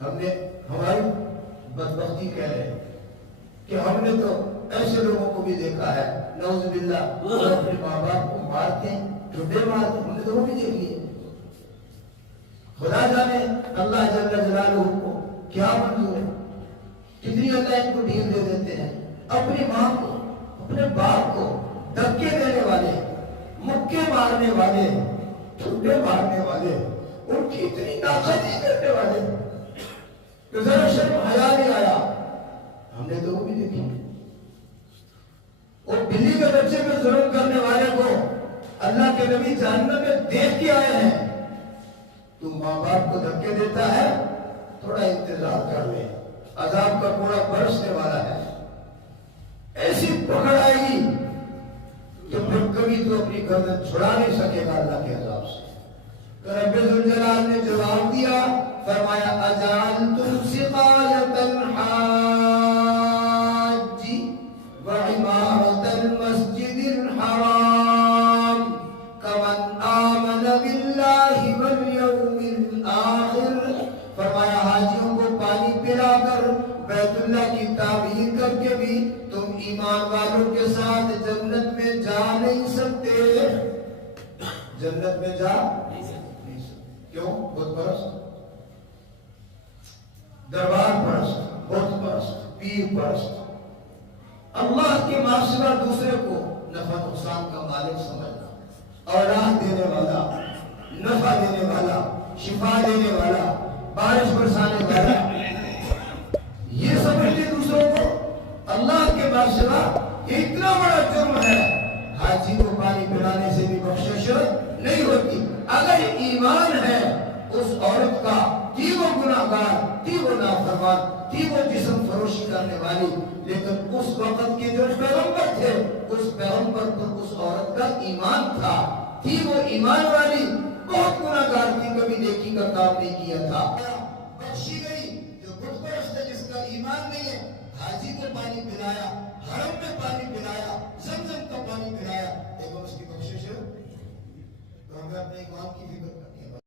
ہم نے ہماری بدبختی کہہ رہے ہیں کہ ہم نے تو ایسے لوگوں کو بھی دیکھا ہے نعوذ باللہ وہ اپنے ماں باپ کو مارتے ہیں ٹھڈے مارتے ہیں، ہم نے تو وہ بھی دیکھ لیے۔ خدا جانے اللہ جل جلالہ کو کیا منظور ہے، کتنی اللہ ان کو ڈھیل دے دیتے ہیں۔ اپنی ماں کو اپنے باپ کو دھکے دینے والے، مکے مارنے والے، ٹھڈے مارنے والے، ان کی اتنی ناقدری کرنے والے کہ ذرا شرم حیا نہیں آیا، ہم نے تو وہ بھی دیکھی۔ اور بلی کے بچے میں ظلم کرنے والے کو اللہ کے نبی جہنم میں دیکھ کے آئے ہیں۔ تو ماں باپ کو دھکے دیتا ہے، تھوڑا انتظار کر لے، عذاب کا کوڑا برسنے والا ہے، ایسی پکڑ آئے گی کہ پھر کبھی تو اپنی گردن چھڑا نہیں سکے گا اللہ کے عذاب سے۔ تو رب ذوالجلال نے جواب دیا، فرمایا اجعلتم سقایۃ الحاج وعمارۃ المسجد الحرام کمن آمن باللہ والیوم الآخر، فرمایا حاجیوں کو پانی پلا کر بیت اللہ کی تعمیر کر کے بھی تم ایمان والوں کے ساتھ جنت میں جا نہیں سکتے، جنت میں جا نہیں سکتے۔ کیوں؟ بت پرست، دربار پرست، بت پرست، پیر پرست، اللہ کے ماں سوا دوسرے کو نفع نقصان کا مالک سمجھنا، اولاد دینے والا، نفع دینے والا، شفا دینے والا، بارش برسانے والا، یہ سمجھتے دوسروں کو اللہ کے ماں سوا، یہ اتنا بڑا جرم ہے۔ حاجی کو پانی پلانے سے بھی بخشش نہیں ہوتی۔ اگر ایمان ہے اس عورت کا، تھی وہ گناہگار، تھی وہ نافرمان، تھی وہ جسم فروشی کرنے والی، لیکن اس وقت کے جو پیغمبر تھے اس پیغمبر پر اس عورت کا ایمان تھا، تھی وہ ایمان والی، بہت گناہگار تھی، کبھی نیکی کا کام نہیں کیا تھا، بخشی گئی۔ جو بت پرست ہے جس کا ایمان نہیں ہے، حاجی کو پانی پلایا، حرم میں پانی پلایا، زمزم کا پانی پلایا، لیکن اس کی بخشش ہے۔ تو ہمیں اپنے ایمان کی فکر کرنی ہے۔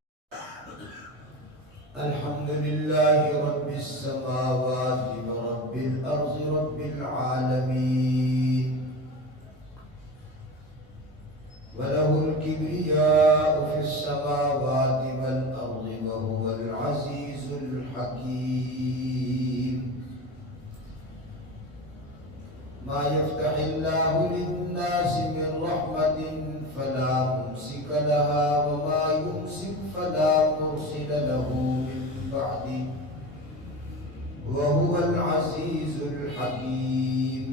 الحمدللہ رب السماوات ورب الارض رب العالمین وله الكبرياء في السماوات والأرض وهو العزيز الحكيم ما يفتح الله للناس من رحمة فلا ممسك لها وما يمسك فلا مرسل له من بعده وهو العزيز الحكيم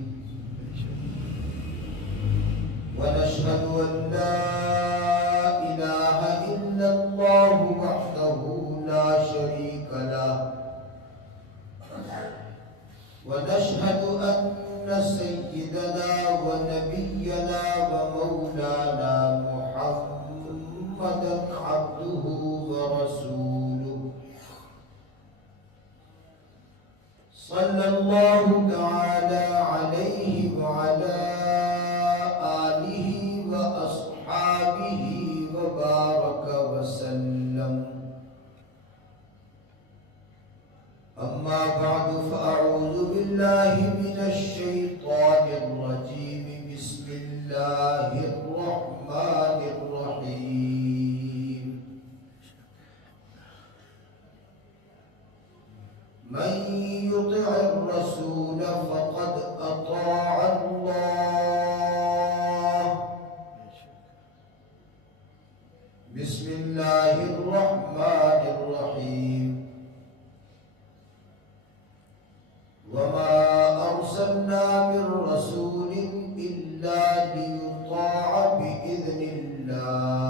ونشهد أن لا إله إلا الله وحده لا شريك له ونشهد أن سيدنا ونبينا ومولانا محمدا عبده ورسوله صلى الله تعالى عليه وعلى آله وأصحابه وبارك وسلم أما بعد فأعوذ بالله من الشيطان الرجيم بسم الله الرحمن الرحيم من يطع الرسول فقد أطاع الله بسم الله الرحمن الرحيم وما أرسلنا من رسول إلا ليطاع بإذن الله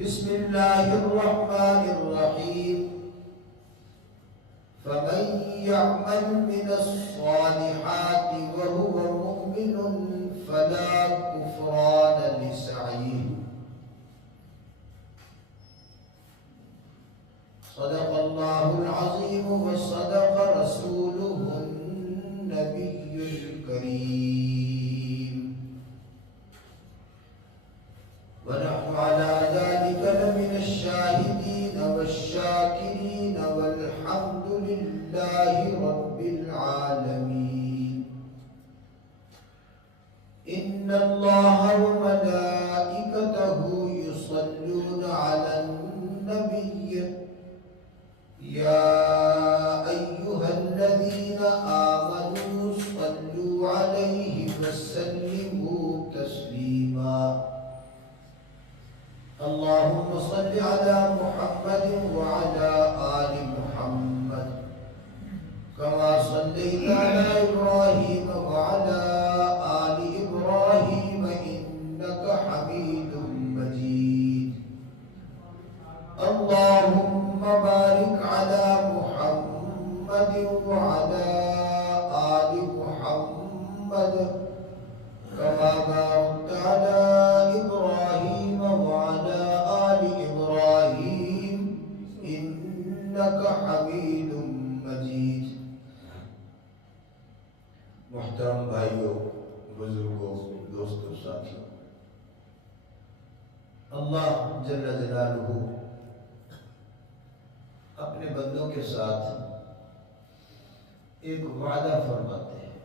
بسم الله الرحمن الرحيم فمن يعمل من الصالحات وهو مؤمن فلا كفران لسعيه صدق الله العظيم وصدق رسوله النبي الكريم رب العالمين إن الله وملائكته يصلون على النبي يا أيها الذين آمنوا صلوا عليه وسلموا تسليما اللهم صل على محمد وعلى آل محمد كما صليت على إبراهيم وعلى آل إبراهيم إنك حميد مجيد اللهم بارك على محمد وعلى آل محمد كما باركت على إبراهيم وعلى آل إبراهيم إنك حميد مجيد محترم بھائیوں، بزرگوں، دوستوں، ساتھیوں، اللہ جل جلالہ اپنے بندوں کے ساتھ ایک وعدہ فرماتے ہیں۔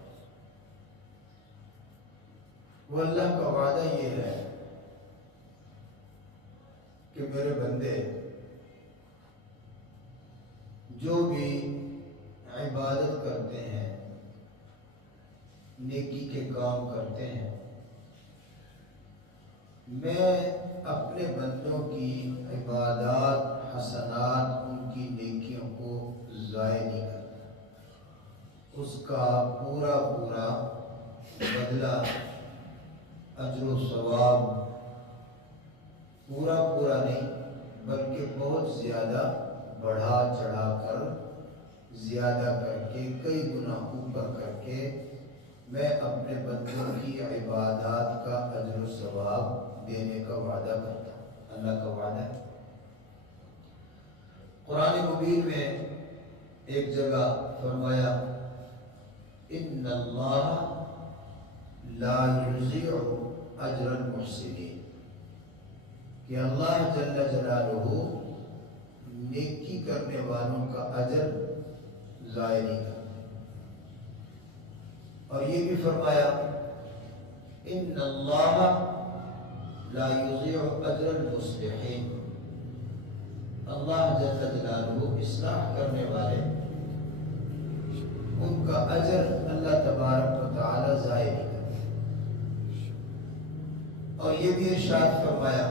وہ اللہ کا وعدہ یہ ہے کہ میرے بندے جو بھی عبادت کرتے ہیں، نیکی کے کام کرتے ہیں، میں اپنے بندوں کی عبادات، حسنات، ان کی نیکیوں کو ضائع نہیں کرتا، اس کا پورا پورا بدلہ، اجر و ثواب پورا پورا نہیں بلکہ بہت زیادہ بڑھا چڑھا کر، زیادہ کر کے، کئی گنا اوپر کر کے میں اپنے بندوں کی عبادات کا اجر و ثواب دینے کا وعدہ کرتا ہوں۔ اللہ کا وعدہ ہے۔ قرآن مبین میں ایک جگہ فرمایا ان اللہ لا یضیع اجر المحسنین، کہ اللہ جل جلالہ نیکی کرنے والوں کا اجر ضائع نہیں کرتا۔ اور یہ بھی فرمایا ان اللہ لا یضیع اجر المصلحین، اللہ جل جلالہ اصلاح کرنے والے، ان کا اجر اللہ تبارک و تعالی ضائع نہیں کرتا۔ اور یہ بھی ارشاد فرمایا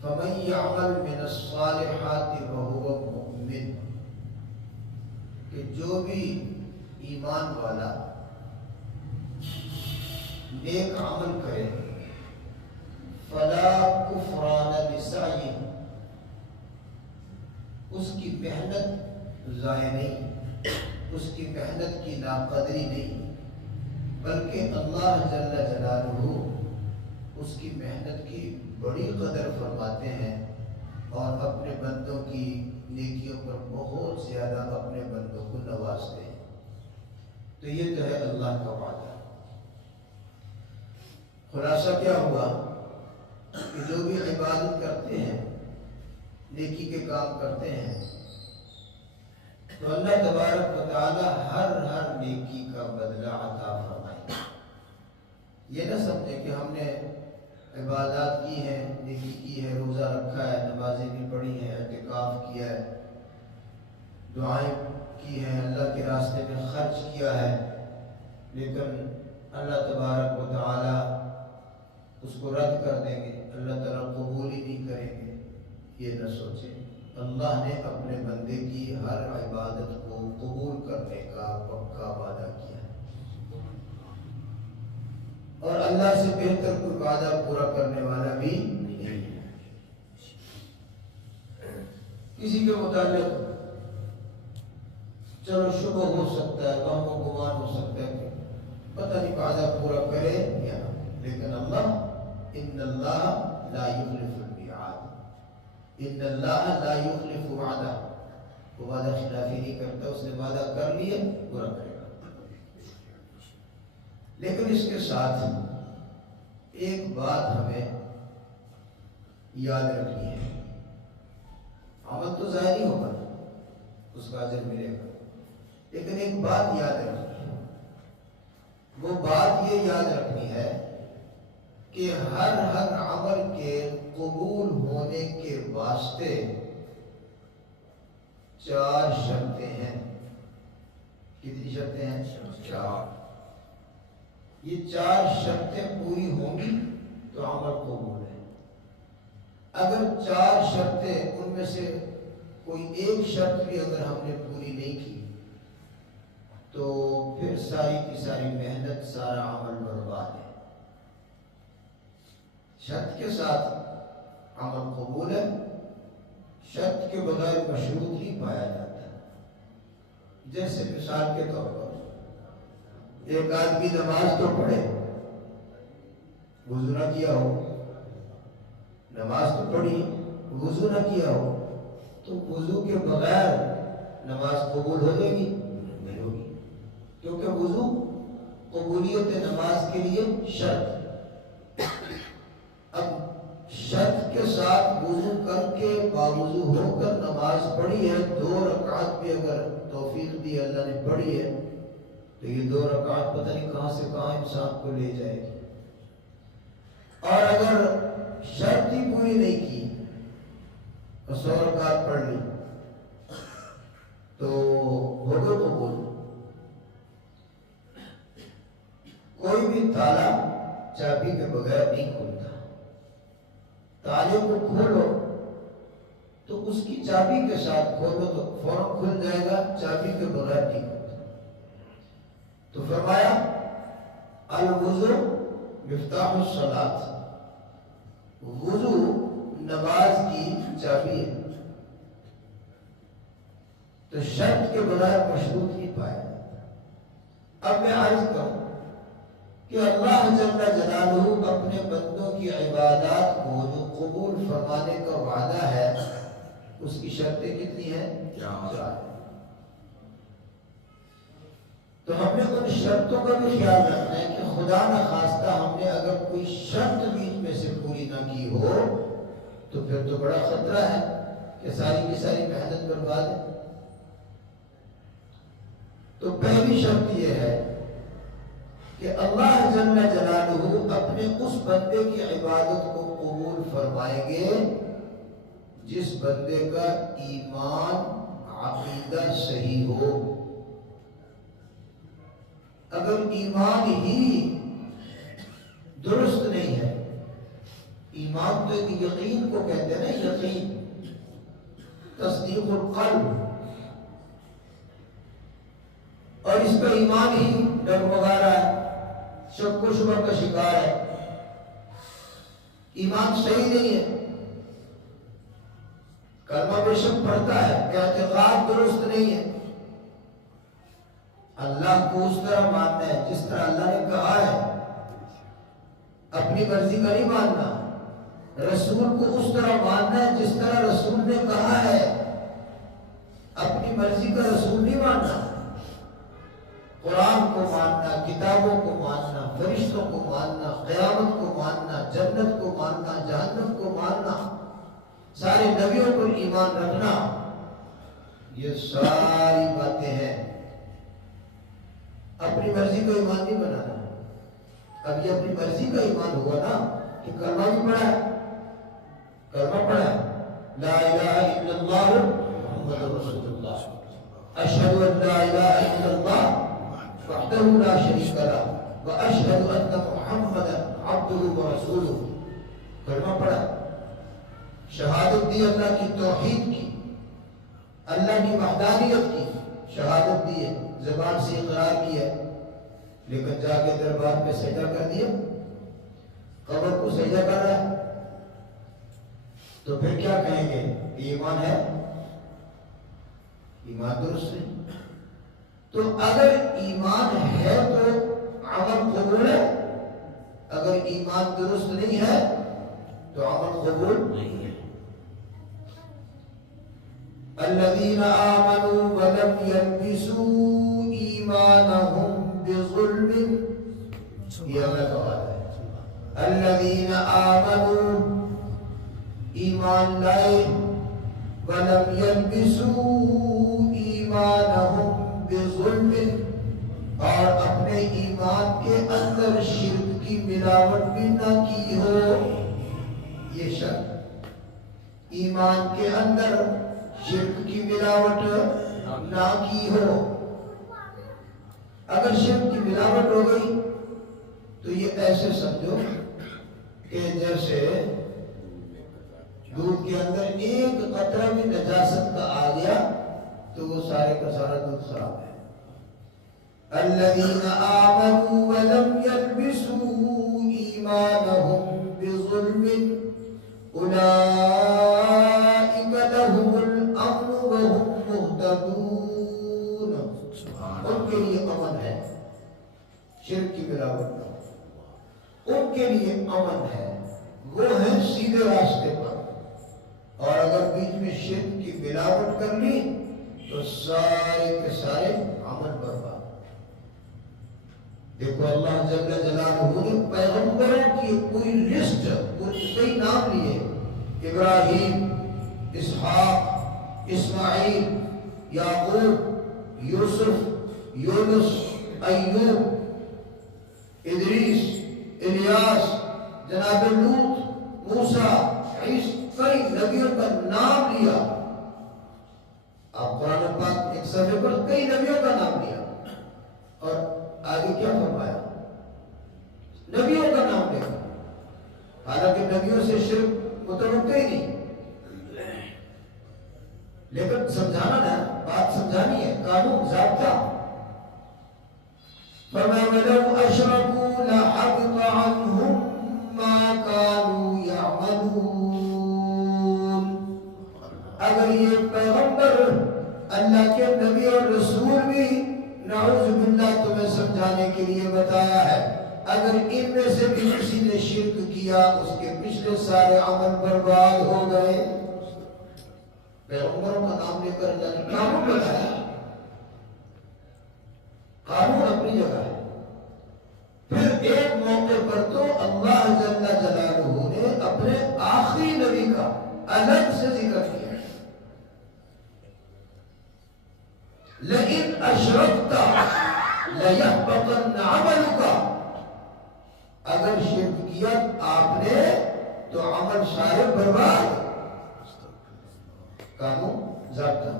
فَمَن يَعْمَلْ مِنَ الصَّالِحَاتِ وَهُوَ مُؤْمِنٌ، کہ جو بھی ایمان والا نیک عمل کرے فَلَا كُفْرَانَ لِسَعْيِهِ، اس کی محنت ضائع نہیں، اس کی محنت کی ناقدری نہیں، بلکہ اللہ جل جلالہ اس کی محنت کی بڑی قدر فرماتے ہیں اور اپنے بندوں کی نیکیوں پر بہت زیادہ اپنے بندوں کو نوازتے ہیں۔ تو یہ تو ہے اللہ کا وعدہ۔ خلاصہ کیا ہوا کہ جو بھی عبادت کرتے ہیں، نیکی کے کام کرتے ہیں، تو اللہ تبارک و تعالی ہر نیکی کا بدلہ عطا فرمائے۔ یہ نہ سمجھے کہ ہم نے عبادات کی ہیں، نیکی کی ہے، روزہ رکھا ہے، نمازیں بھی پڑھی ہیں، اعتکاف کیا ہے، دعائیں کی ہیں، اللہ کے راستے میں خرچ کیا ہے، لیکن اللہ تبارک و تعالی اس کو رد کر دیں گے، اللہ تعالیٰ قبول ہی نہیں کریں گے۔ یہ نہ سوچیں، اللہ نے اپنے بندے کی ہر عبادت کو قبول کرنے کا پکا وعدہ کیا ہے، اور اللہ سے بہتر کوئی وعدہ پورا کرنے والا بھی نہیں ہے۔ کسی کے متعلق چلو شبہ ہو سکتا ہے، وہم و گمان ہو سکتا ہے کہ پتہ نہیں وعدہ پورا کرے یا نہ، لیکن اللہ ان اللہ لا یخلف المیعاد، ان اللہ لا یخلف وعدہ، وہ وعدہ خلافی نہیں کرتا، اس نے وعدہ کر لیا پورا کرے گا۔ لیکن اس کے ساتھ ایک بات ہمیں یاد رکھنی ہے، عمل تو ظاہر ہی ہوگا، اس کا اجر ملے گا. لیکن ایک بات یاد رکھنی ہے، وہ بات یہ یاد رکھنی ہے کہ ہر عمل کے قبول ہونے کے واسطے 4 شرطیں ہیں. کتنی شرطیں ہیں؟ 4. یہ 4 شرطیں پوری ہوں گی تو عمل قبول ہے. اگر 4 شرطیں ان میں سے کوئی ایک شرط بھی اگر ہم نے پوری نہیں کی تو پھر ساری کی ساری محنت، سارا عمل برباد ہے. شرط کے ساتھ عمل قبول ہے، شرط کے بغیر مشروط ہی پایا جاتا ہے. جیسے مثال کے طور پر ایک آدمی نماز تو پڑھے، وضو نہ کیا ہو، نماز تو پڑھی وضو نہ کیا ہو، تو وضو کے بغیر نماز قبول ہو جائے گی؟ نہیں ہوگی، کیونکہ وضو قبولیت نماز کے لیے شرط. اب شرط کے ساتھ وضو کر کے باوضو ہو کر نماز پڑھی ہے، 2 رکعت بھی اگر توفیق دی اللہ نے پڑھی ہے تو یہ 2 رکعت پتہ نہیں کہاں سے کہاں انسان کو لے جائے گی. اور اگر شرط ہی پوری نہیں کی اور 100 رکعت پڑھ لی تو ہوگا قبول. کوئی بھی تالا چابی کے بغیر نہیں کھلتا. تالے کو کھولو تو اس کی چابی کے ساتھ کھولو تو فوراً کھل جائے گا، چابی کے بغیر نہیں کھلتا. تو فرمایا الوضو مفتاح الصلاۃ، وضو نماز کی چابی ہے. تو شرط کے بغیر مشروط ہی پایا. اب میں عرض کروں کہ اللہ جل جلالہ اپنے بندوں کی عبادات کو جو قبول فرمانے کا وعدہ ہے اس کی شرطیں کتنی ہیں؟ 4. تو ہم نے ان شرطوں کا بھی خیال رکھنا ہے کہ خدا نخواستہ ہم نے اگر کوئی شرط بھی ان میں سے پوری نہ کی ہو تو پھر تو بڑا خطرہ ہے کہ ساری کی ساری محنت برباد ہے. تو پہلی شرط یہ ہے کہ اللہ جل جلالہ اپنے اس بندے کی عبادت کو قبول فرمائیں گے جس بندے کا ایمان عقیدہ صحیح ہو. اگر ایمان ہی درست نہیں ہے، ایمان تو ایک یقین کو کہتے ہیں نا، یقین تصدیق القلب، اور اس پہ ایمان ہی ڈگمگا رہا ہے، شک و شبہ کا شکار ہے، ایمان صحیح نہیں ہے، کلمہ بے شک پڑھتا ہے، اعتقاد درست نہیں ہے. اللہ کو اس طرح ماننا ہے جس طرح اللہ نے کہا ہے، اپنی مرضی کا نہیں ماننا. رسول کو اس طرح ماننا ہے جس طرح رسول نے کہا ہے، اپنی مرضی کا رسول نہیں ماننا. قرآن کو ماننا، کتابوں کو ماننا، فرشتوں کو ماننا، قیامت کو ماننا، جنت کو ماننا، جہنم کو ماننا، سارے نبیوں پر ایمان رکھنا، یہ ساری باتیں ہیں. اپنی مرضی کا ایمان نہیں بنانا. اب یہ اپنی مرضی کا ایمان ہوا نا کہ کلمہ بھی پڑھا ہے، کلمہ پڑھا ہے، لا الہ الا اللہ محمد رسول اللہ، اشہد ان لا الہ الا اللہ وحدہ لا شریک لہ واشہد ان محمدا عبدہ ورسولہ. کلمہ پڑھا، شہادت دی اللہ کی توحید کی، اللہ کی وحدانیت کی شہادت دی ہے، زبان سے اقرار کیا، لیکن جا کے دربار میں سجدہ کر دیا، قبر کو سجدہ کر رہا ہے، تو پھر کیا کہیں گے؟ ایمان ہے؟ ایمان درست نہیں. تو اگر ایمان ہے تو عمل قبول ہے، اگر ایمان درست نہیں ہے تو عمل قبول نہیں ہے. الذين آمنوا ولم يلبسوا إيمانهم بظلم، یہ ہمیں کہا ہے. الذين آمنوا، ایمان لائے، ولم يلبسوا ایمانہم بظلم، اور اپنے ایمان کے اندر شرک کی ملاوٹ بھی نہ کی ہو. یہ شرط ایمان کے اندر شرک کی ملاوٹ نہ کی ہو. اگر شرک کی ملاوٹ ہو گئی تو یہ ایسے سمجھو کہ جیسے دودھ کے اندر ایک قطرہ بھی نجاست کا آ گیا تو وہ سارے کا سارا دودھ خراب ہے. الذین آمنوا ولم یلبسوا ایمانہم بظلم اولئک لهم الامن وهم مہتدون. ان کے لیے امن ہے، شرک کی ملاوٹ نہ ہو. ان کے لیے امن ہے، وہ ہیں سیدھے راستے پر. اور اگر بیچ میں شرک کی ملاوٹ کر لی تو سارے کے سارے عمل برباد. دیکھو اللہ جل جلالہ نے پیغمبروں کی پوری لسٹ، کئی نام لیے: ابراہیم، اسحاق، اسماعیل، یعقوب، یوسف، یونس، ایوب، ادریس، الیاس، جناب لوط، موسیٰ، عیسی. کئی نبیوں کا نام لیا. آپ قرآن پاک ایک صفحے پر کئی نبیوں کا نام لیا اور آگے کیا فرمایا؟ نبیوں کا نام لیا. حالانکہ نبیوں سے شرک متوقع ہی نہیں، لیکن سمجھانا نا، بات سمجھانی ہے، قانون ضابطہ. فرمایا وَلَوْ أَشْرَكُوا لَحَبِطَ عَنْهُمْ مَا كَانُوا يَعْمَلُونَ. اگر یہ پیغمبر، اللہ کے نبی اور رسول بھی نعوذ باللہ تمہیں سمجھانے کے لیے بتایا ہے، اگر ان میں سے بھی کسی نے شرک کیا اس کے پچھلے سارے عمل برباد ہو گئے. پیغمبروں کا نام لے کر اللہ نے قانون بتایا. قانون اپنی جگہ ہے. پھر ایک موقع پر تو اللہ جل جلالہ نے اپنے آخری نبی کا الگ سے ذکر کیا. لئن اشرکت لیحبطن عملک. اگر شرک کیا آپ نے تو عمل سارے برباد. قانون ضابطہ.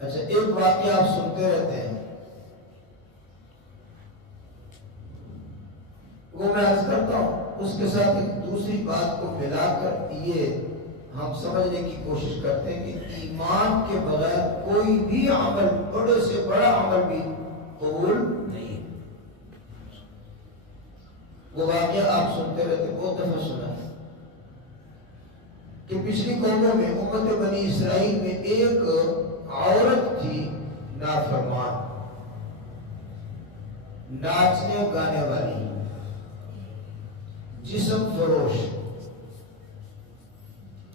اچھا، ایک واقعہ آپ سنتے رہتے ہیں، وہ میں عرض کرتا ہوں، اس کے ساتھ ایک دوسری بات کو ملا کر یہ ہم سمجھنے کی کوشش کرتے ہیں کہ ایمان کے بغیر کوئی بھی عمل، بڑے سے بڑا عمل بھی قبول نہیں. وہ واقعہ آپ سنتے رہتے، بہت دفعہ سنا ہے کہ پچھلی قوموں میں، امت بنی اسرائیل میں ایک عورت تھی نافرمان، ناچنے گانے والی، جسم فروش.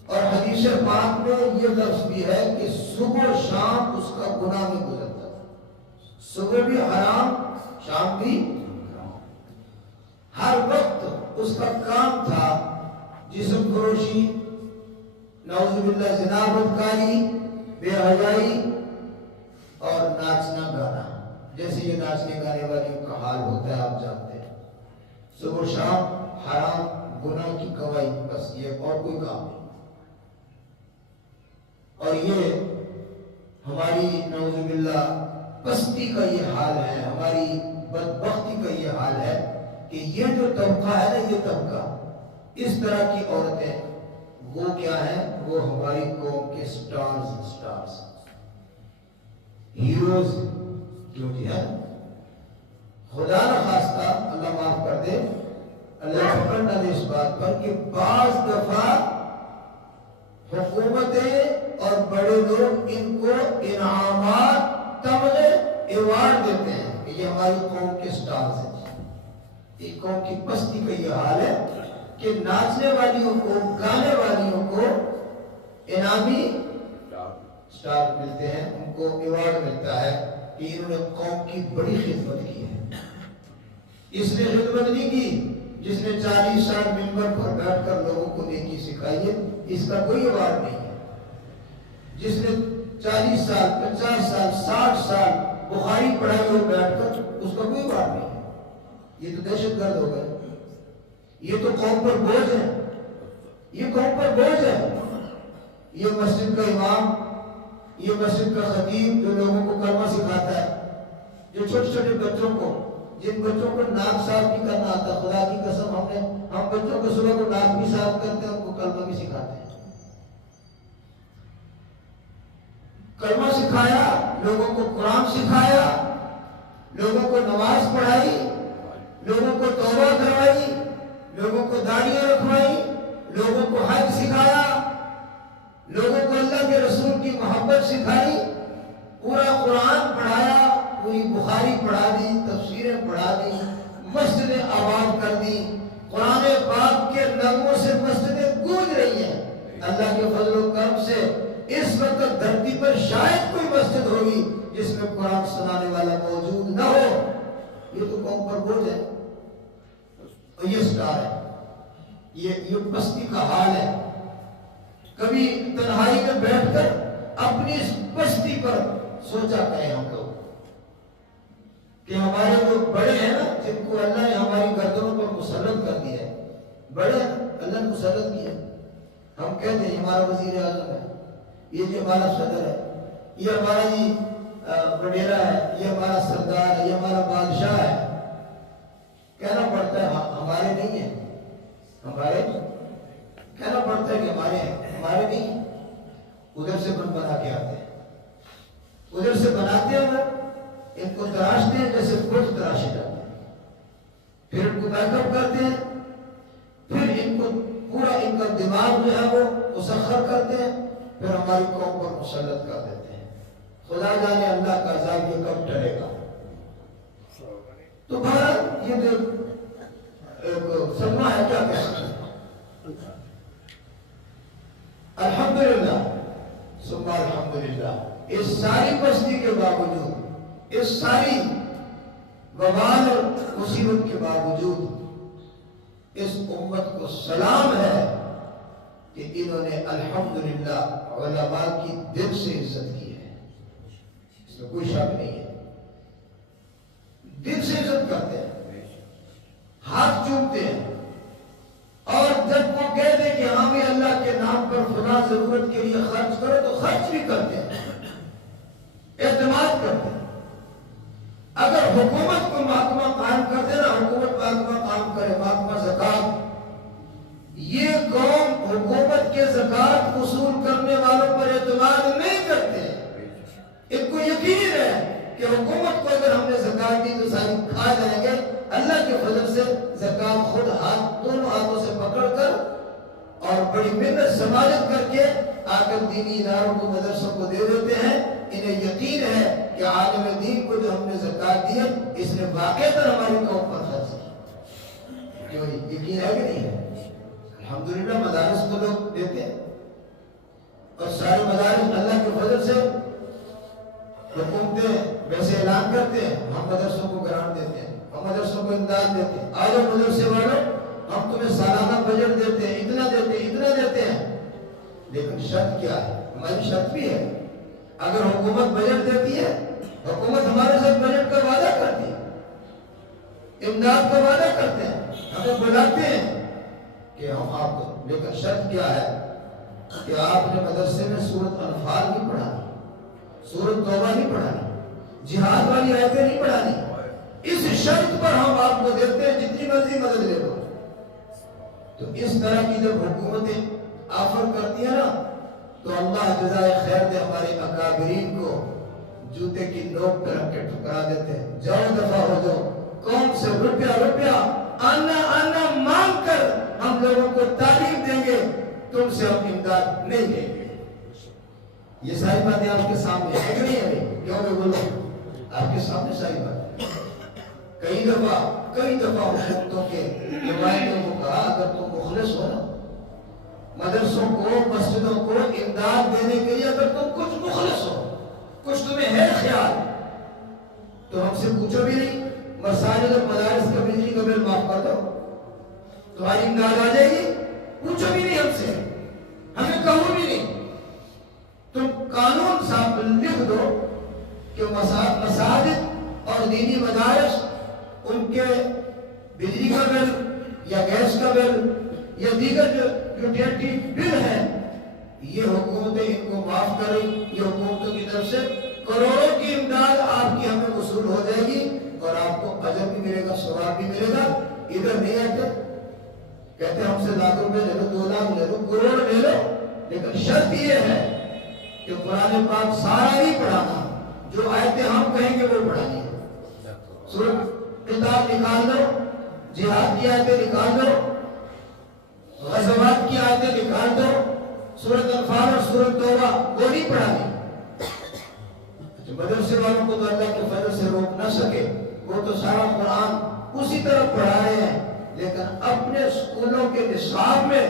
اور حدیث پاک میں یہ لفظ بھی ہے کہ صبح و شام اس کا گناہ میں گزرتا تھا. صبح بھی حرام، شام بھی حرام. ہر وقت اس کا کام تھا جسم فروشی، نعوذ باللہ زنا بدکاری، بے حیائی اور ناچنا گانا. جیسے یہ ناچنے گانے والیوں کا حال ہوتا ہے آپ جانتے ہیں. صبح و شام حرام، گناہ کی کمائی، بس یہ اور کوئی کام نہیں. اور یہ ہماری نعوذ باللہ پستی کا یہ حال ہے، ہماری بدبختی کا یہ حال ہے کہ یہ جو طبقہ ہے نا، یہ طبقہ، اس طرح کی عورتیں، وہ کیا ہیں؟ وہ ہماری قوم کے سٹارز، ہیروز جو جی ہے. خدا نہ خواستہ، اللہ معاف کر دے، اللہ فکر نہ دے اس بات پر کہ بعض دفعہ حکومتیں اور بڑے لوگ ان کو انعامات، تمغے، ایوارڈ دیتے ہیں کہ یہ ہماری قوم کے سٹارز ہیں. یہ قوم کی پستی کا یہ حال ہے کہ ناچنے والیوں کو، گانے والیوں کو انعامی سٹار ملتے ہیں، ان کو ایوارڈ ملتا ہے کہ انہوں نے قوم کی بڑی خدمت کی ہے. اس نے خدمت نہیں کی جس نے 40 سال ممبر پر بیٹھ کر لوگوں کو نیکی سکھائی ہے، اس کا کوئی ایوارڈ نہیں ہے. جس نے 40 سال 50 سال 60 سال بخاری پڑھائی اور بیٹھ کر، اس کا کوئی بات نہیں ہے. یہ تو دہشت گرد ہو گئے. یہ تو قوم پر بوجھ ہے. یہ قوم پر بوجھ ہے. یہ مسجد کا امام، یہ مسجد کا خطیب جو لوگوں کو کلمہ سکھاتا ہے، جو چھوٹے چھوٹے بچوں کو، جن بچوں کو ناک صاف نہیں کرنا آتا، خدا کی قسم ہم بچوں کو صبح کو ناک بھی صاف کرتے ہیں، ان کو کلمہ بھی سکھاتے ہیں. کلمہ سکھایا، لوگوں کو قرآن سکھایا، لوگوں کو نماز پڑھائی، لوگوں کو توبہ کروائی، لوگوں کو داڑیاں رکھوائی، لوگوں کو حج سکھایا، لوگوں کو اللہ کے رسول کی محبت سکھائی، پورا قرآن پڑھایا، پوری بخاری پڑھا دی، تفسیریں پڑھا دی، مسجدیں آباد کر دی. قرآن پاک کے نغموں سے مسجدیں گونج رہی ہیں. اللہ کے فضل و کرم سے اس وقت دھرتی پر شاید کوئی مسجد ہوگی جس میں قرآن سنانے والا موجود نہ ہو. یہ تو قوم پر بوجھ ہے. اور یہ سٹار ہے، یہ پستی کا حال ہے. کبھی تنہائی میں بیٹھ کر اپنی اس پستی پر سوچا کریں ہم لوگ کہ ہمارے جو بڑے ہیں نا، جن کو اللہ نے ہماری گردنوں پر مسلط کر دیا ہے، بڑے اللہ نے مسلط کیا. ہم کہتے ہیں ہمارا وزیر اعظم ہے، یہ جو ہمارا صدر ہے، یہ ہمارا جی وڈیرا ہے، یہ ہمارا سردار ہے، یہ ہمارا بادشاہ ہے. کہنا پڑتا ہے ہمارے نہیں ہیں، ہمارے کہنا پڑتا ہے کہ ہمارے ہیں، ہمارے نہیں. ادھر سے بنا کے آتے ہیں، ادھر سے بناتے ہیں، وہ ان کو تراشتے ہیں جیسے بت تراشے جاتے ہیں، پھر ان کو بیک اپ کرتے ہیں، پھر ان کو پورا ان کا دماغ جو ہے وہ مسخر کرتے ہیں، پھر ہماری قوم پر مسلط کر دیتے ہیں. خدا جانے اللہ کا عذاب یہ کب ٹلے گا. تو بھارت یہ جو سلمہ ہے کیا کہتے ہیں؟ الحمدللہ ثم الحمدللہ. اس ساری پستی کے باوجود، اس ساری وبال اور مصیبت کے باوجود اس امت کو سلام ہے کہ انہوں نے الحمدللہ علماء کی دل سے عزت کی ہے. اس میں کوئی شک نہیں ہے. دل سے عزت کرتے ہیں، ہاتھ چومتے ہیں، اور جب وہ کہہ دیں کہ ہاں بھی اللہ کے نام پر فلاں ضرورت کے لیے خرچ کرو تو خرچ بھی کرتے ہیں، اعتماد کرتے ہیں. اگر حکومت کو محکمہ قائم کر دے نا، حکومت محکمہ قائم کرے، محکمہ زکات، یہ قوم حکومت کے زکات وصول کرنے والوں پر اعتماد نہیں کرتے. ان کو یقین ہے کہ حکومت کو اگر ہم نے زکات دی تو ساری کھا جائیں گے. اللہ کے فضل سے زکات خود دونوں ہاتھوں سے پکڑ کر اور بڑی محنت سماجت کر کے آ کر دینی اداروں کو، مدرسوں کو دے دیتے ہیں. انہیں یقین ہے کہ عالم دین کو جو ہم نے زکات دی ہے اس نے واقعتاً ہماری قوم پر خرچ کی. جو یقین ہے کہ نہیں ہے؟ الحمدللہ مدارس کو لوگ دیتے ہیں، اور سارے مدارس اللہ کے فضل سے حکومتیں ویسے اعلان کرتے ہیں ہم مدرسوں کو گرانٹ دیتے ہیں، ہم مدرسوں کو امداد دیتے ہیں. آج مدرسے والوں ہم تمہیں سالانہ بجٹ دیتے ہیں، اتنا دیتے ہیں، اتنا دیتے ہیں. لیکن شرط کیا ہے؟ ہماری شرط بھی ہے. اگر حکومت بجٹ دیتی ہے، حکومت ہمارے ساتھ بجٹ کا وعدہ کرتی ہے، امداد کا وعدہ کرتے ہیں، ہمیں بلاتے ہیں کہ ہم آپ کو، لیکن شرط کیا ہے کہ آپ نے مدرسے میں سورۃ انفال نہیں پڑھانی، سورۃ توبہ نہیں پڑھانی، جہاد والی آیتیں نہیں پڑھانی. اس شرط پر ہم آپ کو دیتے ہیں جتنی مرضی مدد لے لو. تو اس طرح کی جب حکومتیں آفر کرتی ہیں نا، تو اللہ جزائے خیر دے ہمارے اکابرین کو جوتے کی نوک پہ رکھ کے ٹھکرا دیتے ہیں. جاؤ دفعہ ہو جاؤ، قوم سے روپیہ آنا مانگ کر ہم لوگوں کو تعلیم دیں گے، تم سے ہم امداد نہیں دیں گے. یہ ساری باتیں آپ کے سامنے ہے کہ نہیں ہے؟ کیوں میں بولوں آپ کے سامنے ساری باتیں. کئی دفعہ حکومتوں کے نمائندوں کو کہا اگر تم مخلص ہو نا، مدرسوں کو، مسجدوں کو امداد دینے کے لیے اگر تم کچھ مخلص ہو، کچھ تمہیں ہے خیال، تو ہم سے پوچھو بھی نہیں. مساجد اور مدارس کا بجلی کا بل معاف کر دو، تمہاری امداد آ جائے گی. پوچھو بھی نہیں ہم سے، ہمیں کہو بھی نہیں. تم قانون صاحب لکھ دو کہ مساجد اور دینی مدارس ان کے بجلی کا بل یا گیس کا بل یا دیگر جو یوٹیلیٹی بل ہیں یہ حکومتیں ان کو معاف کریں. یہ حکومتوں کی طرف سے کروڑوں کی امداد آپ کی ہمیں وصول ہو جائے گی اور آپ کو اجر بھی ملے گا, ثواب بھی ملے گا. ادھر نہیں آتے, کہتے ہم سے لاکھ روپے لے لو, 2 لاکھ لے لو, کروڑ لے لو, لیکن شرط یہ ہے کہ قرآن پاک سارا نہیں پڑھانا, جو آیتیں ہم کہیں گے وہ پڑھانی ہے. سورۃ کتاب نکال دو, جہاد کی آیتیں نکال دو, غزوات کی آیتیں نکال دو, سورۃ انفال اور سورۃ توبہ وہ نہیں پڑھانی. مدرسے والوں کو تو اللہ کے فضل سے روک نہ سکے, وہ تو سارا قرآن اسی طرح پڑھا رہے ہیں. لیکن اپنے اسکولوں کے نصاب میں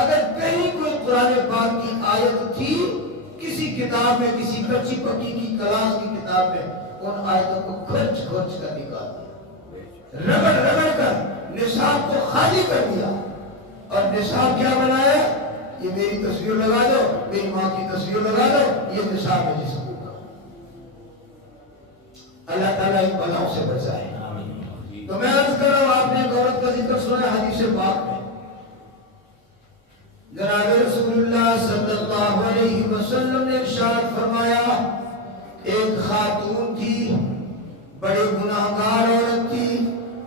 اگر کہیں کوئی قرآن پاک کی آیت تھی کسی کتاب میں, کسی کچی پکی کی کلاس کی کتاب میں, ان آیتوں کو کھرچ کھرچ کر نکال دیا, رگڑ رگڑ کر نصاب کو خالی کر دیا. اور نصاب کیا بنایا؟ یہ میری تصویر لگا دو, میری ماں کی تصویر لگا دو, یہ نصاب ہے جس کو. اللہ تعالیٰ ان بلاؤں سے بچائے. تو میں عرض کر رہا ہوں, آپ نے ایک عورت کا ذکر سنا حدیث پاک میں. جناب رسول اللہ صلی اللہ علیہ وسلم نے ارشاد فرمایا, ایک خاتون تھی, بڑے گناہگار عورت تھی,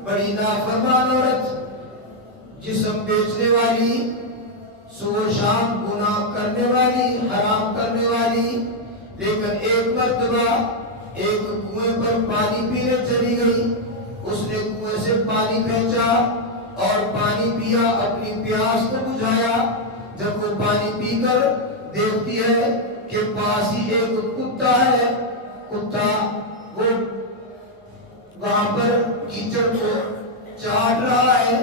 بڑی نافرمان عورت, جسم بیچنے والی, صبح شام گناہ کرنے والی, حرام کرنے والی. لیکن ایک مرتبہ ایک کنویں پر پانی پینے چلی گئی. اس نے کنویں سے پانی پھینچا اور پانی پیا, اپنی پیاس کو بجھایا. جب وہ پانی پی کر دیکھتی ہے کہ پاس ہی ایک کتا ہے, کتا وہ وہاں پر کیچڑ کو چاٹ رہا ہے,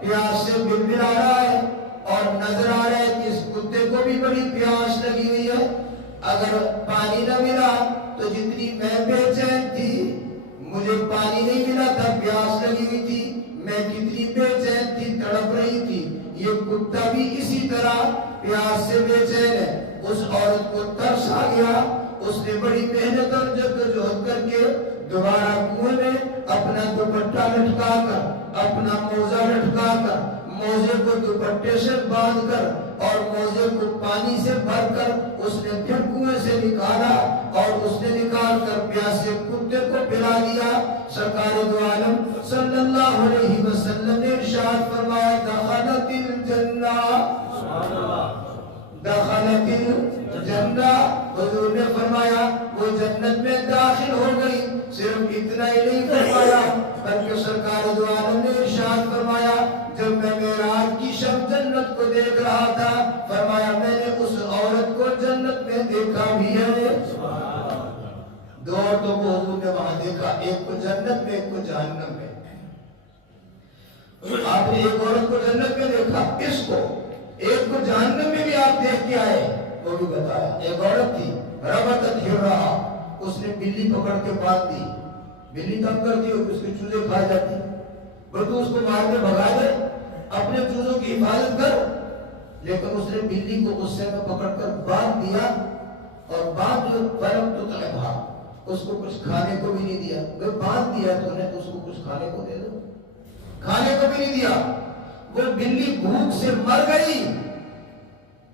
پیاس سے بلبلا رہا ہے, اور نظر آ رہا ہے کہ اس کتے کو بھی بڑی پیاس لگی ہوئی ہے. اگر پانی نہ ملا تو جتنی میں بے چین تھی, مجھے پانی نہیں ملا تھا, پیاس لگی ہوئی تھی, میں کتنی بے چین تھی, تڑپ رہی تھی, یہ کتا بھی اسی طرح پیاس سے بے چین ہے. اس عورت کو ترس آ گیا, اس نے بڑی محنت اور جدوجہد کر کے دوبارہ کنویں میں اپنا دوپٹہ لٹکا کر, اپنا موزہ لٹکا کر, موزے کو دوپٹے سے باندھ کر اور موزے کو پانی سے بھر کر اس نے پھر کنویں سے نکالا, اور اس نے نکال کر پیاسے کتے کو پلا دیا. سرکار دو عالم صلی اللہ علیہ وسلم نے ارشاد فرمایا, دخلت الجنہ, دخلت الجنہ. حضور نے فرمایا وہ جنت میں داخل ہو گئی. صرف اتنا ہی نہیں فرمایا بلکہ سرکار دو عالم نے ارشاد فرمایا, جب میں معراج کی شب جنت کو دیکھ رہا تھا, فرمایا میں نے اس عورت کو جنت میں دیکھا بھی ہے. 2 عورتوں کو حضور نے وہاں دیکھا, ایک کو جنت میں, ایک کو جہنم میں. آپ نے ایک عورت کو جنت میں دیکھا, اس کو ایک کو جہنم میں بھی آپ دیکھ کے آئے, وہ بھی بتایا. ایک عورت تھی, ربطت ہرہا, اس نے بلی پکڑ کے باندھ دی. بلی تنگ کرتی ہو, اس کے چوزے کھا جاتی, وہ تو اس کو مار کے بھگا دے, اپنے چوزوں کی حفاظت کر. لیکن اس نے بلی کو غصے میں پکڑ کر باندھ دیا, اور باندھ جو فلم تو تلبھا, اس کو کچھ کھانے کو بھی نہیں دیا. وہ باندھ دیا تو نے اس کو کچھ کھانے کو دے دو, کھانے کو بھی نہیں دیا. وہ بلی بھوک سے مر گئی.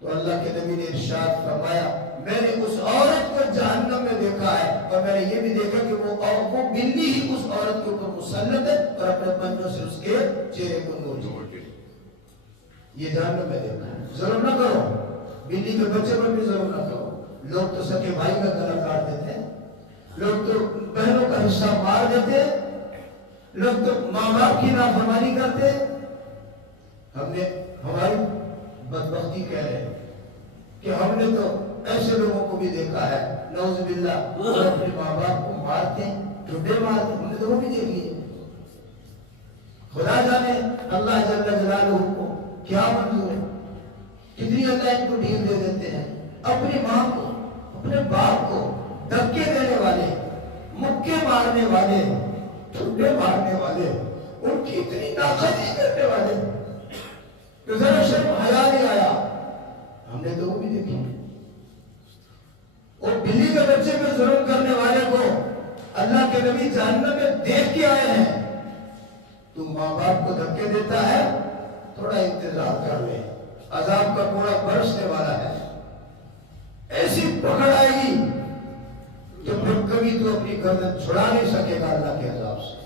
تو اللہ کے نبی نے ارشاد فرمایا, میں نے اس عورت کو جہنم میں دیکھا ہے, اور میں نے یہ بھی دیکھا کہ وہ بلی ہی اس عورت کے اوپر مسلط ہے, اور اپنے پنجوں سے اس کے چہرے کو نوچ رہی ہے. یہ جہنم میں دیکھا ہے. ظلم نہ کرو, بلی کے بچے پر بھی ظلم نہ کرو. لوگ تو سکے بھائی کا گلا کاٹ دیتے ہیں, لوگ تو بہنوں کا حصہ مار دیتے, لوگ تو ماں باپ کی نافرمانی کرتے. ہم نے ہماری بدبختی کہہ رہے ہیں کہ ہم نے تو ایسے لوگوں کو بھی دیکھا ہے, نعوذ باللہ, وہ اپنے ماں باپ کو مارتے ہیں, ٹھڈے مارتے ہیں. ہم نے تو وہ بھی دیکھ لیے. خدا جانے اللہ جل جلالہ کو کیا منظور ہے, کتنی اللہ ان کو ڈھیل دے دیتے ہیں. اپنی ماں کو, اپنے باپ کو دھکے دینے والے, مکے مارنے والے, ٹھڈے مارنے والے, ان کی اتنی ناقدری کرنے والے کہ ذرا شرم حیا نہیں آیا. ہم نے تو وہ بھی دیکھی. وہ بلی کے بچے میں ظلم کرنے والے کو اللہ کے نبی جہنم میں دیکھ کے آئے ہیں. تو ماں باپ کو دھکے دیتا ہے, تھوڑا انتظار کر لے, عذاب کا کوڑا برسنے والا ہے. ایسی پکڑ آئے گی کہ پھر کبھی تو اپنی گردن چھڑا نہیں سکے گا اللہ کے عذاب سے.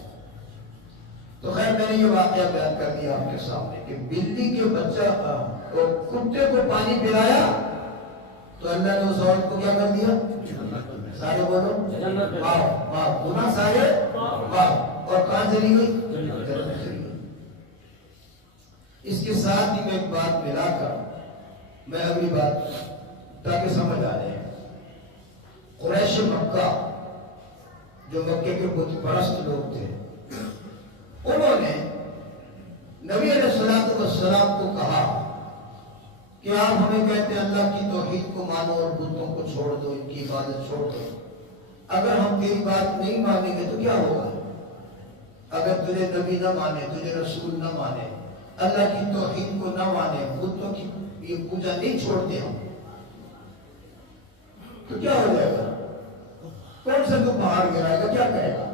تو خیر میں نے یہ واقعہ بیان کر دیا آپ کے سامنے کہ بلی کے بچہ کتے کو پانی پلایا تو اللہ نے اس عورت کو کیا کر دیا؟ سارے بولو معاف, گناہ سارے معاف, اور کہاں چلی گئی؟ جنت چلی گئی. اس کے ساتھ ہی میں ایک بات ملا کر میں اگلی بات تاکہ سمجھ آ جائے. قریش مکہ جو مکے کے بت پرست لوگ تھے, انہوں نے نبی علیہ السلام کو کہا کہ آپ ہمیں کہتے ہیں اللہ کی توحید کو مانو اور بتوں کو چھوڑ دو, ان کی عبادت چھوڑ دو. اگر ہم تیری بات نہیں مانیں گے تو کیا ہوگا؟ اگر تجھے نبی نہ مانے, تجھے رسول نہ مانے, اللہ کی توحید کو نہ مانے, بتوں کی یہ پوجا نہیں چھوڑتے ہم, تو کیا ہو جائے گا؟ کون سا تو پہاڑ گرائے گا, کیا کرے گا؟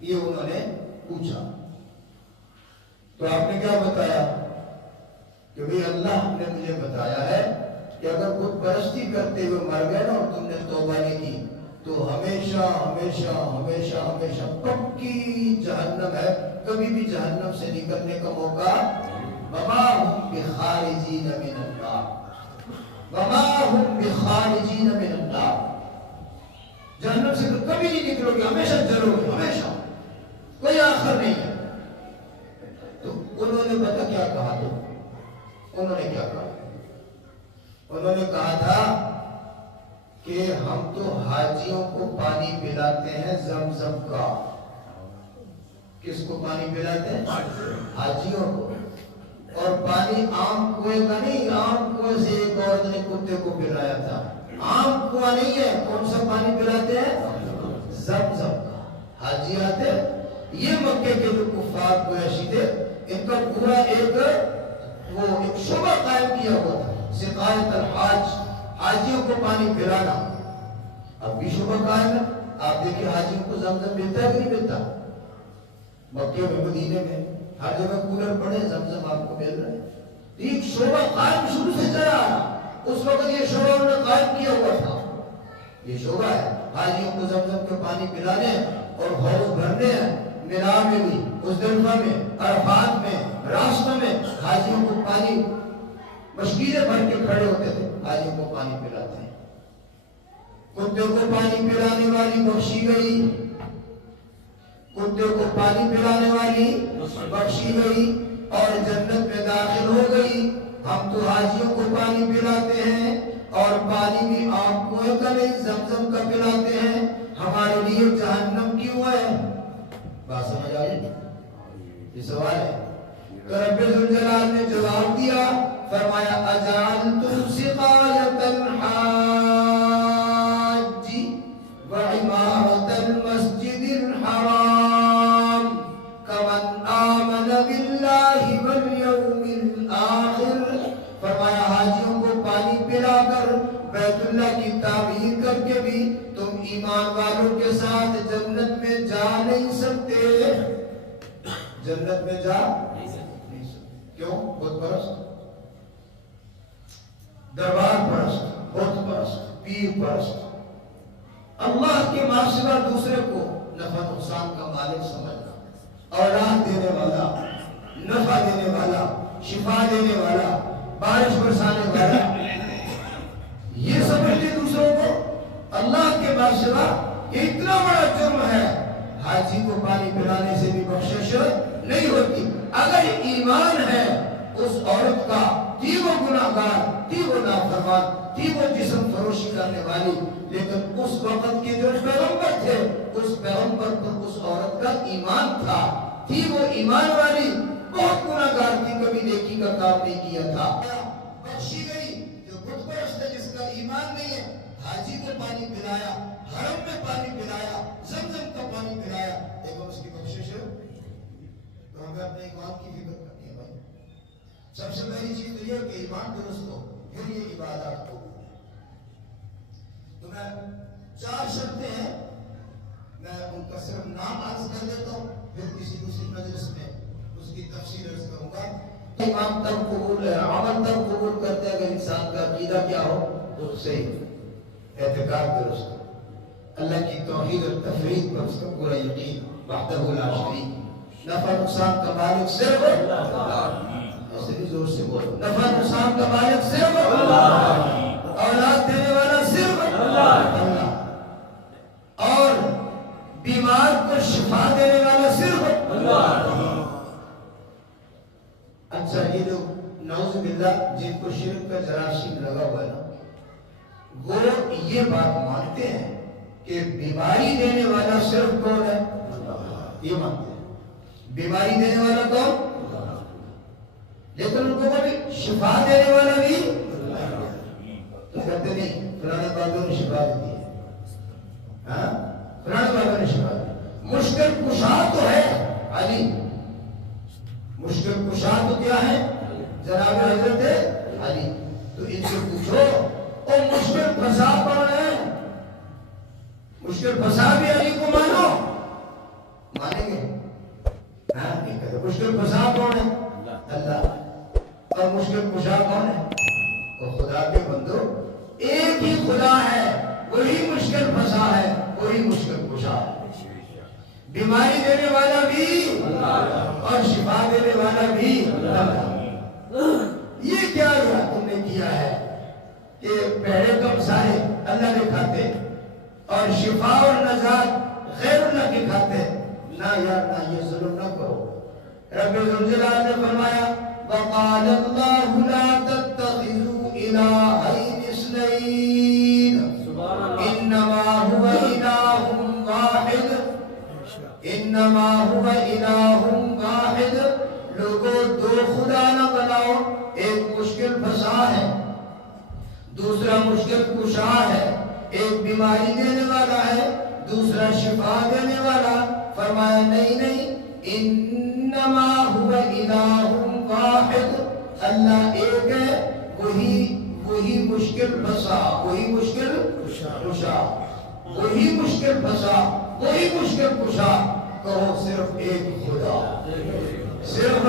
یہ انہوں نے پوچھا. تو آپ نے کیا بتایا کہ بھئی اللہ نے مجھے بتایا ہے کہ اگر بت پرستی کرتے ہوئے مر گئے نا اور تم نے توبہ نہیں کی تو ہمیشہ ہمیشہ ہمیشہ ہمیشہ پکی جہنم ہے, کبھی بھی جہنم سے نکلنے کا موقع. وما ہم بخارجین من النار, وما ہم بخارجین من النار, جہنم سے کبھی نہیں نکلو گے, ہمیشہ جلو گے, ہمیشہ, کوئی آخر نہیں ہے. تو انہوں نے پتہ کیا کہا؟ تو انہوں نے کیا کہا؟ انہوں نے کہا تھا کہ ہم تو حاجیوں کو پانی پلاتے ہیں زمزم کا. کس کو پانی پلاتے ہیں؟ حاجیوں کو. اور پانی عام کنویں کا نہیں, عام کنویں سے ایک عورت نے کتے کو پلایا تھا. عام کنواں نہیں ہے. کون سا پانی پلاتے ہیں؟ زمزم کا. حاجی آتے, یہ مکے کے جو کفار قریشی تھے, ان کا پورا ایک شعبہ قائم کیا ہوا تھا, سقایت الحاج, حاجیوں کو پانی پلانا. اب بھی شعبہ قائم ہے. آپ دیکھیں حاجیوں کو زمزم ملتا ہے کہ نہیں ملتا؟ مکے میں, مدینے میں, ہر جگہ کولر پڑے, زمزم آپ کو مل رہا ہے. ایک شعبہ قائم شروع سے چلا آ رہا. اس وقت یہ شعبہ انہوں نے قائم کیا ہوا تھا. یہ شعبہ ہے حاجیوں کو زمزم کے پانی پلانے اور حوض بھرنے ہیں. مینا میں بھی, مزدلفہ میں, عرفات میں, راستوں میں حاجیوں کو پانی, مشکیلیں بھر کے کھڑے ہوتے تھے, حاجیوں کو پانی پلاتے ہیں. کتے کو پانی پلانے والی بخشی گئی, کتے کو پانی پلانے والی بخشی گئی اور جنت میں داخل ہو گئی. ہم تو حاجیوں کو پانی پلاتے ہیں اور پانی بھی آپ کنویں کا نہیں زمزم کا پلاتے ہیں. ہمارے لیے جہنم کیوں ہے؟ بات سمجھ آئی؟ یہ سوال ہے. تو رب ذوالجلال نے جواب دیا, فرمایا اجعلتم سقایت الحاج وعمارت المسجد الحرام کمن آمن باللہ والیوم الآخر. فرمایا حاجیوں کو پانی پلا کر, بیت اللہ کی تعمیر کر کے بھی تم ایمان والوں کے ساتھ جنت میں جا نہیں سکتے. جنت میں جا نہیں سکتے. کیوں؟ بت پرست, دربار پرست, بت پرست, پیر پرست, اللہ کے ماں سوا دوسرے کو نفع نقصان کا مالک سمجھنا, اولاد دینے والا, نفع دینے والا, شفا دینے والا, بارش برسانے والا, یہ سمجھتے دوسروں کو اللہ کے ماں سوا. اتنا بڑا جرم ہے. حاجی کو پانی پلانے سے بھی بخشش نہیں ہوتی. اگر ایمان ہے اس عورت کا, تھی وہ گناہگار, تھی وہ نافرمان, تھی وہ جسم فروشی کرنے والی, لیکن اس وقت کے جو پیغمبر تھے اس پیغمبر پر اس عورت کا ایمان تھا. تھی وہ ایمان والی, بہت گناہگار تھی, کبھی نیکی کا کام نہیں کیا تھا. بخشی گئی. جو بت پرست ہے, جس کا ایمان نہیں ہے, حاجی کو پانی پلایا, حرم میں پانی پلایا, زمزم کا پانی پلایا, دیکھو اس کی بخشش. تو ہمیں اپنے ایمان کی فکر کرنی ہے بھائی. سب سے پہلی چیز تو یہ کہ ایمان درست ہو, پھر یہ عبادات ہو. تو میں 4 شرطیں ہیں، میں ان کا صرف نام عرض کر دیتا ہوں، پھر کسی دوسری مجلس میں اس کی تفصیل عرض کروں گا۔ ایمان تب قبول ہے، عمل تب قبول کرتے ہیں اگر انسان کا عقیدہ کیا ہو؟ تو صحیح، اعتقاد درست ہو، اللہ کی توحید اور تفرید پر اس کا پورا یقین، وحدہ لا شریک، نفع نقصان کا مالک صرف اللہ، ایسے بھی زور سے بولو، نفع نقصان کا مالک صرف اللہ، اولاد دینے والا صرف اللہ، اور بیمار کو شفا دینے والا صرف اللہ۔ اچھا یہ جو نعوذ باللہ جن کو شرک کا جراثیم لگا ہوا ہے نا، وہ یہ بات مانتے ہیں کہ بیماری دینے والا صرف کون ہے؟ یہ مانتے ہیں بیماری دینے والا کون؟ لیکن ان کو بھی شفا دینے والا بھی تو کہتے نہیں فلانے بابوں نے شفا دی ہے، ہاں فلانے بابوں نے شفا دی۔ مشکل کشا تو ہے علی، مشکل کشا تو کیا ہے؟ جناب حضرت علی۔ تو ان سے پوچھو اور مشکل پھنسا کون ہے؟ مشکل پھنسا بھی علی کو مانو، مانیں گے؟ ہاں مشکل پھنسا کون ہے؟ اللہ۔ اور مشکل کشا کون ہے؟ اور خدا کے بندو ایک ہی خدا ہے، وہی مشکل پھنسا ہے، وہی مشکل کشا ہے۔ بیماری دینے والا بھی اور شفا دینے والا بھی اللہ۔ یہ کیا تم نے کیا ہے کہ پہلے کم سارے اللہ کے کھاتے اور شفا اور نجات غیر اللہ کے کھاتے؟ نہ یار نہ، یہ ظلم نہ کرو۔ رب ذوالجلال نے فرمایا وقال اللہ لا تتخذوا الہین اثنین انما هو الہ واحد، انما هو الہ واحد۔ لوگوں دو خدا نہ بناؤ، ایک مشکل پھنسا ہے، دوسرا مشکل کشا ہے، ایک بیماری دینے والا ہے، دوسرا شفا دینے والا۔ فرمایا نہیں نہیں، انما هو الہ واحد، اللہ ایک ہے، وہی مشکل پھنسا، وہی مشکل کشا، وہی مشکل پھنسا، وہی مشکل کشا۔ کہو صرف ایک خدا، صرف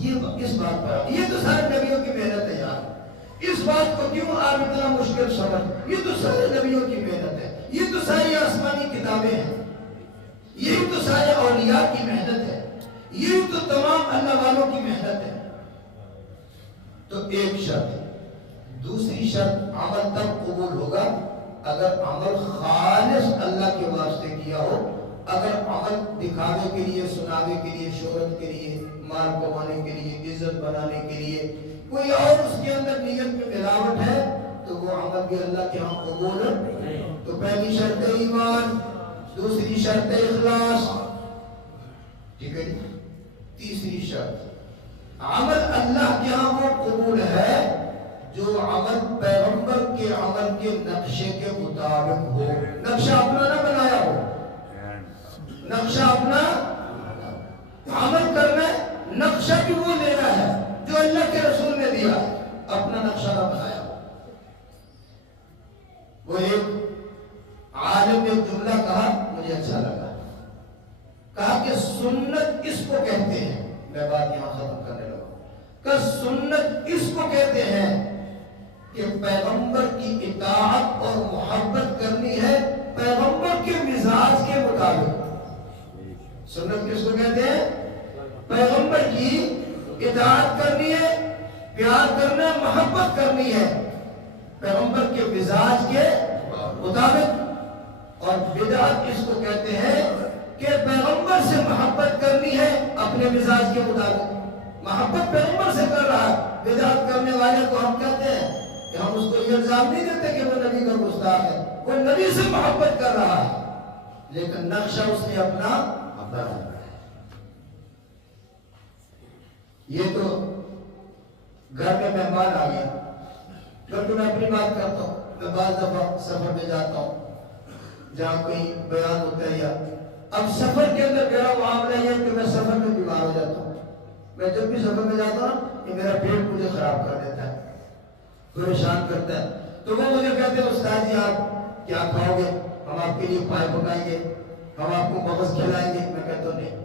یہ اس بات پر، یہ تو سارے نبیوں کی محنت ہے یار۔ اس بات کو کیوں آپ اتنا مشکل سمجھ؟ یہ تو سارے نبیوں کی محنت ہے، یہ تو ساری آسمانی کتابیں ہیں، یہ تو سارے اولیاء کی محنت ہے، یہ تو تمام اللہ والوں کی محنت ہے۔ تو ایک شرط، دوسری شرط عمل تب قبول ہوگا اگر عمل خالص اللہ کے واسطے کیا ہو۔ اگر عمل دکھاوے کے لیے، سناوے کے لیے، شہرت کے لیے، مال کمانے کے لیے، عزت بنانے کے لیے، کوئی اور اس کے اندر نیت میں ملاوٹ ہے تو وہ عمل بھی اللہ کے ہاں قبول ہے۔ تو پہلی شرط ایمان، دوسری شرط اخلاص، ٹھیک ہے جی۔ تیسری شرط عمل اللہ کے ہاں وہ قبول ہے جو عمل پیغمبر کے عمل کے نقشے کے مطابق ہو۔ نقشہ اپنا نہ بنایا ہو، نقشہ اپنا عمل کرنا ہے، نقشہ بھی وہ لینا ہے جو اللہ کے رسول نے دیا، اپنا نقشہ نہ بنایا ہو۔ وہ ایک عالم نے جملہ کہا، مجھے اچھا لگا، کہا کہ سنت اس کو کہتے ہیں، میں بات یہاں ختم کرنے لگا، کہ سنت اس کو کہتے ہیں کہ پیغمبر کی اطاعت اور محبت کرنی ہے پیغمبر کے مزاج کے مطابق۔ سنت کس کو کہتے ہیں؟ پیغمبر کی اطاعت کرنی ہے، پیار کرنا ہے، محبت کرنی ہے پیغمبر کے مزاج کے مطابق۔ اور بدعت اس کو کہتے ہیں کہ پیغمبر سے محبت کرنی ہے اپنے مزاج کے مطابق۔ محبت پیغمبر سے کر رہا ہے، بدعت کرنے والے کو ہم کہتے ہیں کہ ہم اس کو یہ الزام نہیں دیتے کہ وہ نبی کا گستاخ ہے، وہ نبی سے محبت کر رہا ہے لیکن نقشہ اس نے اپنا بنا ہے۔ یہ تو گھر میں مہمان آ گیا، تو میں اپنی بات کرتا ہوں، میں بعض دفعہ سفر میں جاتا ہوں جہاں کوئی بیان ہوتا ہے، یا اب سفر کے اندر میرا معاملہ یہ ہے کہ میں سفر میں بیمار ہو جاتا ہوں۔ میں جب بھی سفر میں جاتا ہوں یہ میرا پیٹ مجھے خراب کر دیتا ہے، پریشان کرتا ہے، تو وہ مجھے کہتے ہیں استاد جی آپ کیا کھاؤ گے؟ ہم آپ کے لیے پائے پکائیں گے، ہم آپ کو مغز کھلائیں گے۔ میں کہتا ہوں نہیں،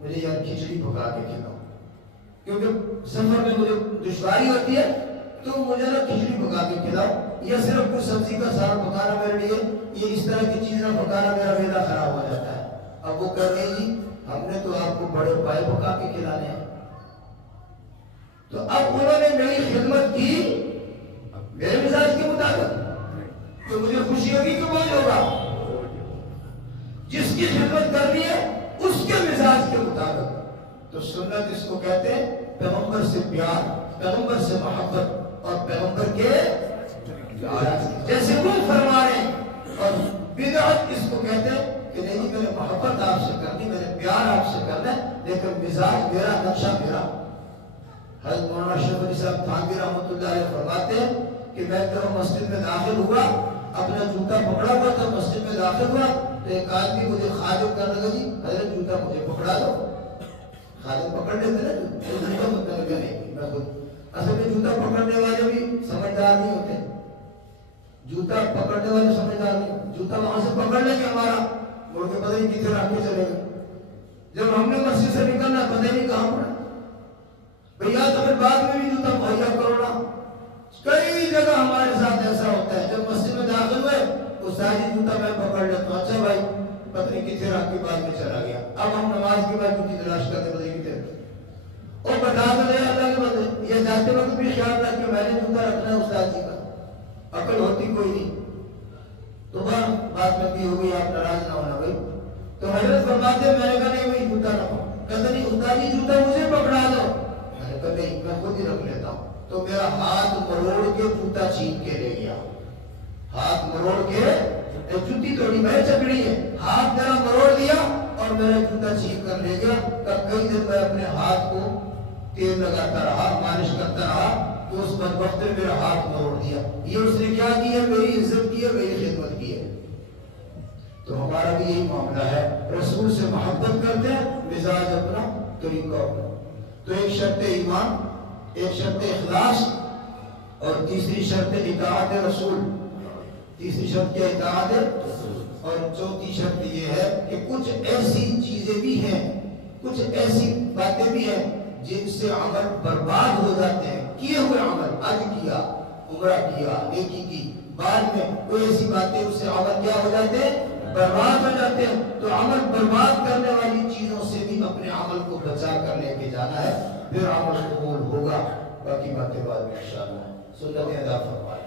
مجھے یار کھچڑی پکا کے کھلاؤ، کیونکہ سفر میں مجھے دشواری ہوتی ہے، تو مجھے نا کھچڑی پکا کے کھلاؤ، یا صرف کچھ سبزی کا سالن پکانا میرے لیے، یہ اس طرح کی چیز نہ پکانا، میرا معدہ خراب ہو جاتا ہے۔ اب وہ کہہ رہے جی ہم نے تو آپ کو بڑے پائے پکا کے کھلانے ہیں۔ تو اب انہوں نے میری خدمت کی میرے مزاج کے مطابق، تو مجھے خوشی ہوگی کہ بوجھ ہوگا؟ جس کی خدمت کرنی ہے اس کے مزاج کے مطابق۔ تو سنت اس کو کہتے ہیں پیغمبر سے پیار، پیغمبر سے محبت، اور پیغمبر کے جیسے وہ فرما رہے ہیں۔ اور بدعت اس کو کہتے ہیں کہ نہیں میں نے محبت آپ سے کرنی، میں نے پیار آپ سے کرنا ہے، لیکن مزاج میرا، نقشہ میرا۔ حضرت مولانا اشرف علی صاحب تھانوی رحمۃ اللہ علیہ فرماتے ہیں کہ میں تو مسجد میں داخل ہوا، اپنا جوتا پکڑا ہوا تھا، مسجد میں داخل ہوا تو ایک آدمی مجھے خادم کرنے لگا، جی حضرت جوتا مجھے پکڑا دو۔ خادم پکڑ لیتے نا جوتا، مطلب لگا نہیں، میں خود اصل میں جوتا پکڑنے والے بھی سمجھدار نہیں ہوتے، جوتا پکڑنے والے سمجھدار نہیں، جوتا وہاں سے پکڑ لیں گے ہمارا، مڑ کے پتہ نہیں کتنے رکھ کے چلے گا، جب ہم نے مسجد سے نکلنا پتہ نہیں کہاں پڑا۔ بھیا تو پھر بعد میں بھی جوتا مہیا کرو نا۔ کئی جگہ ہمارے ساتھ ایسا ہوتا ہے، جب مسجد میں داخل ہوئے استاد جی جوتا میں پکڑ لیتا ہوں، اچھا بھائی پتہ نہیں کتنے رکھ کے بعد میں چلا گیا، اب ہم نماز کے بعد جوتی تلاش کرتے پتہ نہیں کتنے، اور بتا تو دے اللہ کے بندے یہ جاتے وقت بھی خیال رکھ کے میں نے جوتا رکھنا ہے استاد جی کا، عقل ہوتی کوئی نہیں۔ تو بات میں بھی ہوگی، آپ ناراض نہ ہونا بھائی۔ تو حضرت فرماتے میں نے کہا نہیں وہی جوتا رکھو، کہتے نہیں استاد جی جوتا مجھے پکڑا دو، میں نے کہا نہیں میں خود ہی رکھ لیتا ہوں۔ تو میرا ہاتھ مروڑ کے جوتا چھین کے لے گیا، ہاتھ مروڑ کے، جوتی توڑی میں چکڑی ہے، ہاتھ میرا مروڑ دیا اور میرا جوتا چھین کر لے گیا۔ تب کئی دن میں اپنے ہاتھ کو تیل لگاتا رہا، مالش کرتا رہا، تو اس بدبخت نے میرا ہاتھ مروڑ دیا۔ یہ اس نے کیا کیا؟ میری عزت کی ہے، میری خدمت کی ہے۔ تو ہمارا بھی یہی معاملہ ہے، رسول سے محبت کرتے ہیں، مزاج اپنا، طریقہ اپنا۔ تو ایک شرط ایمان، ایک شرط اخلاص، اور تیسری شرط اطاعت رسول۔ تیسری شرط کیا؟ اطاعت رسول۔ اور چوتھی شرط یہ ہے کہ کچھ ایسی چیزیں بھی ہیں، کچھ ایسی باتیں بھی ہیں جن سے عمل برباد ہو جاتے ہیں، کیے ہوئے عمل، حج کیا، عمرہ کیا، نیکی کی، بعد میں کوئی ایسی باتیں اس سے عمل کیا ہو جاتے ہیں؟ برباد ہو جاتے ہیں۔ تو عمل برباد کرنے والی چیزوں سے بھی اپنے عمل کو بچا کر لے کے جانا ہے، پھر عمل قبول ہوگا۔ باقی باتیں بعد میں انشاءاللہ سنتیں ادا فرمائیں۔